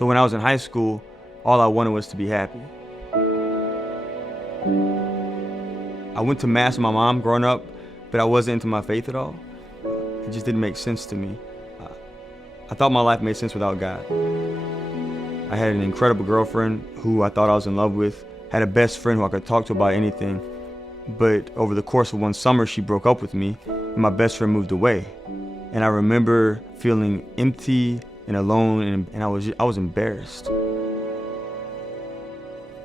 So when I was in high school, all I wanted was to be happy. I went to mass with my mom growing up, but I wasn't into my faith at all. It just didn't make sense to me. I thought my life made sense without God. I had an incredible girlfriend who I thought I was in love with, had a best friend who I could talk to about anything. But over the course of one summer, she broke up with me, and my best friend moved away. And I remember feeling empty and alone, and I was embarrassed.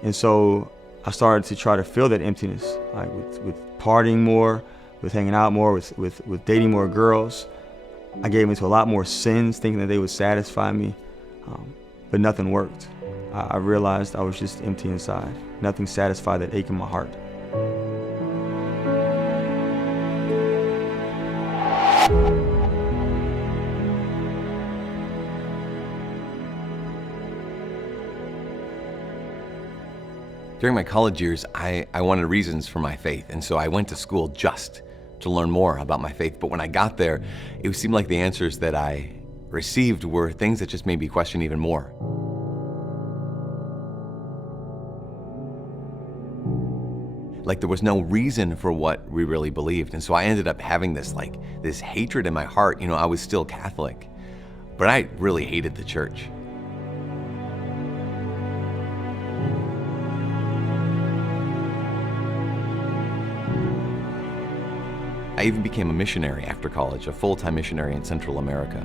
And so I started to try to fill that emptiness, like with partying more, with hanging out more, with dating more girls. I gave into a lot more sins, thinking that they would satisfy me, but nothing worked. I realized I was just empty inside. Nothing satisfied that ache in my heart. During my college years, I wanted reasons for my faith, and so I went to school just to learn more about my faith. But when I got there, it seemed like the answers that I received were things that just made me question even more. Like there was no reason for what we really believed. And so I ended up having this hatred in my heart. You know, I was still Catholic, but I really hated the church. I even became a missionary after college, a full-time missionary in Central America.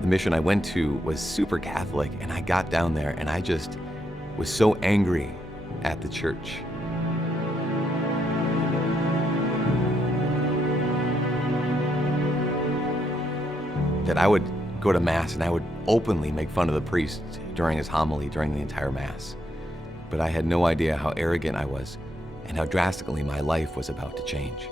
The mission I went to was super Catholic, and I got down there and I just was so angry at the church. That I would go to Mass and I would openly make fun of the priest during his homily during the entire Mass. But I had no idea how arrogant I was and how drastically my life was about to change.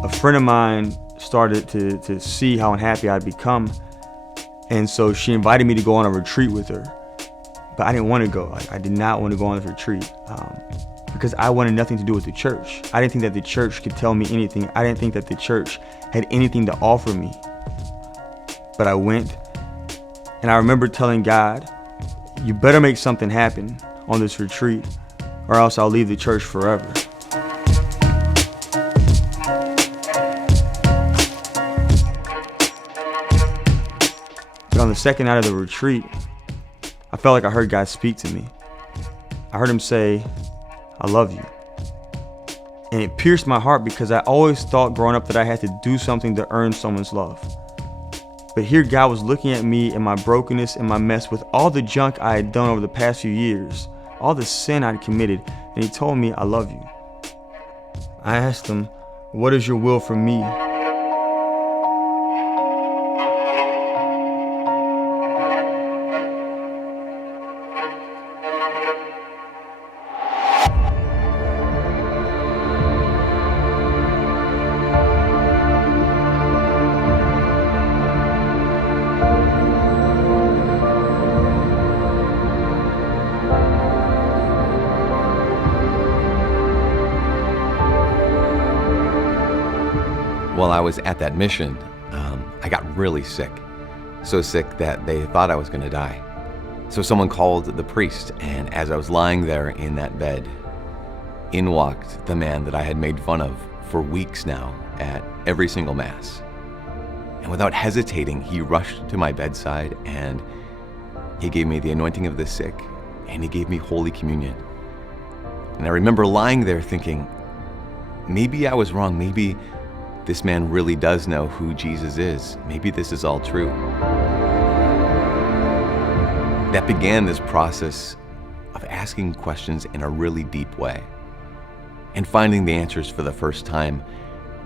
A friend of mine started to see how unhappy I'd become, and so she invited me to go on a retreat with her. But I didn't want to go. I did not want to go on this retreat because I wanted nothing to do with the church. I didn't think that the church could tell me anything. I didn't think that the church had anything to offer me. But I went, and I remember telling God, you better make something happen on this retreat, or else I'll leave the church forever. But on the second night of the retreat, I felt like I heard God speak to me. I heard him say, I love you. And it pierced my heart because I always thought growing up that I had to do something to earn someone's love. But here God was looking at me and my brokenness and my mess with all the junk I had done over the past few years, all the sin I'd committed, and he told me, I love you. I asked him, what is your will for me? While I was at that mission, I got really sick. So sick that they thought I was going to die. So someone called the priest, and as I was lying there in that bed, in walked the man that I had made fun of for weeks now at every single Mass. And without hesitating, he rushed to my bedside and he gave me the anointing of the sick, and he gave me Holy Communion. And I remember lying there thinking, maybe I was wrong. Maybe this man really does know who Jesus is. Maybe this is all true. That began this process of asking questions in a really deep way. and finding the answers for the first time.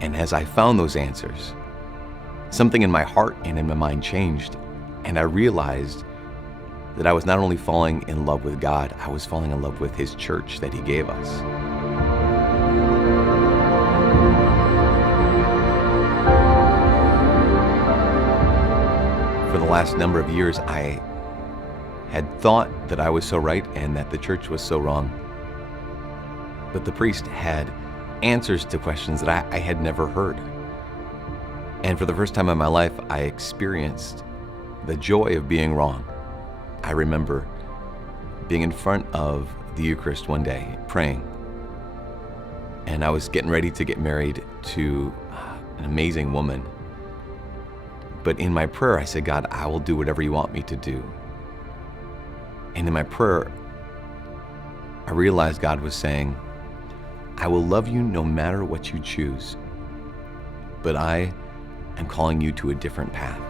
And as I found those answers, something in my heart and in my mind changed, and I realized that I was not only falling in love with God, I was falling in love with His church that He gave us. For the last number of years, I had thought that I was so right and that the church was so wrong. But the priest had answers to questions that I had never heard. And for the first time in my life, I experienced the joy of being wrong. I remember being in front of the Eucharist one day, praying. And I was getting ready to get married to an amazing woman. But in my prayer, I said, God, I will do whatever you want me to do. And in my prayer, I realized God was saying, I will love you no matter what you choose, but I am calling you to a different path.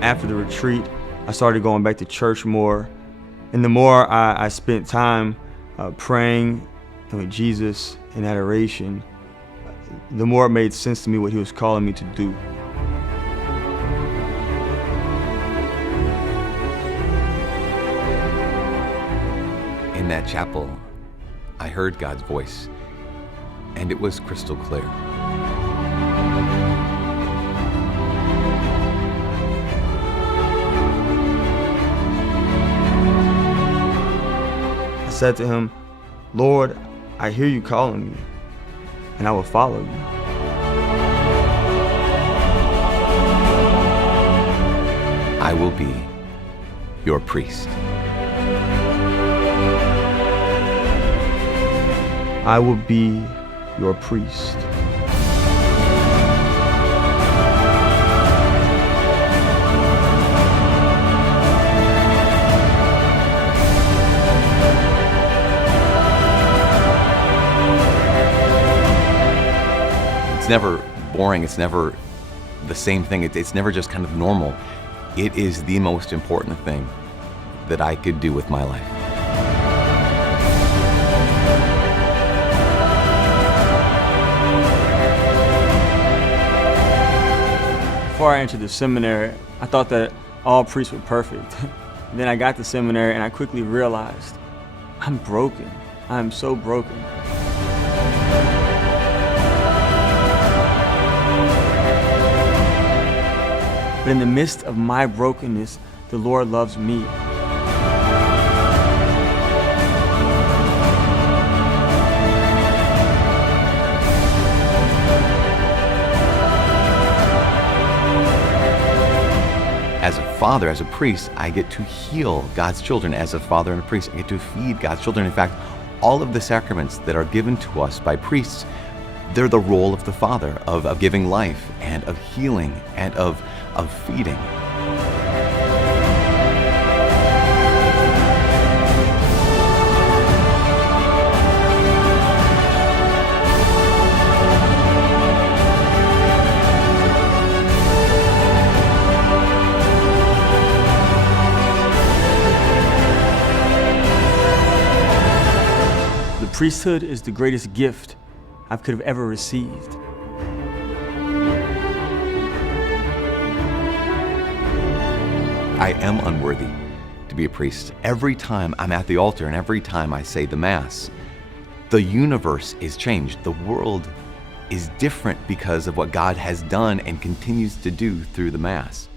After the retreat, I started going back to church more. And the more I spent time praying with Jesus in adoration, the more it made sense to me what He was calling me to do. In that chapel, I heard God's voice, and it was crystal clear. I said to Him, Lord, I hear you calling me, and I will follow you. I will be your priest. I will be your priest. It's never boring. It's never the same thing. It's never just kind of normal. It is the most important thing that I could do with my life. Before I entered the seminary, I thought that all priests were perfect. Then I got to seminary and I quickly realized I'm broken. I'm so broken. But in the midst of my brokenness, the Lord loves me. As a father, as a priest, I get to heal God's children. As a father and a priest, I get to feed God's children. In fact, all of the sacraments that are given to us by priests, they're the role of the Father, of giving life and of healing and of feeding. The priesthood is the greatest gift I could have ever received. I am unworthy to be a priest. Every time I'm at the altar and every time I say the Mass, the universe is changed. The world is different because of what God has done and continues to do through the Mass.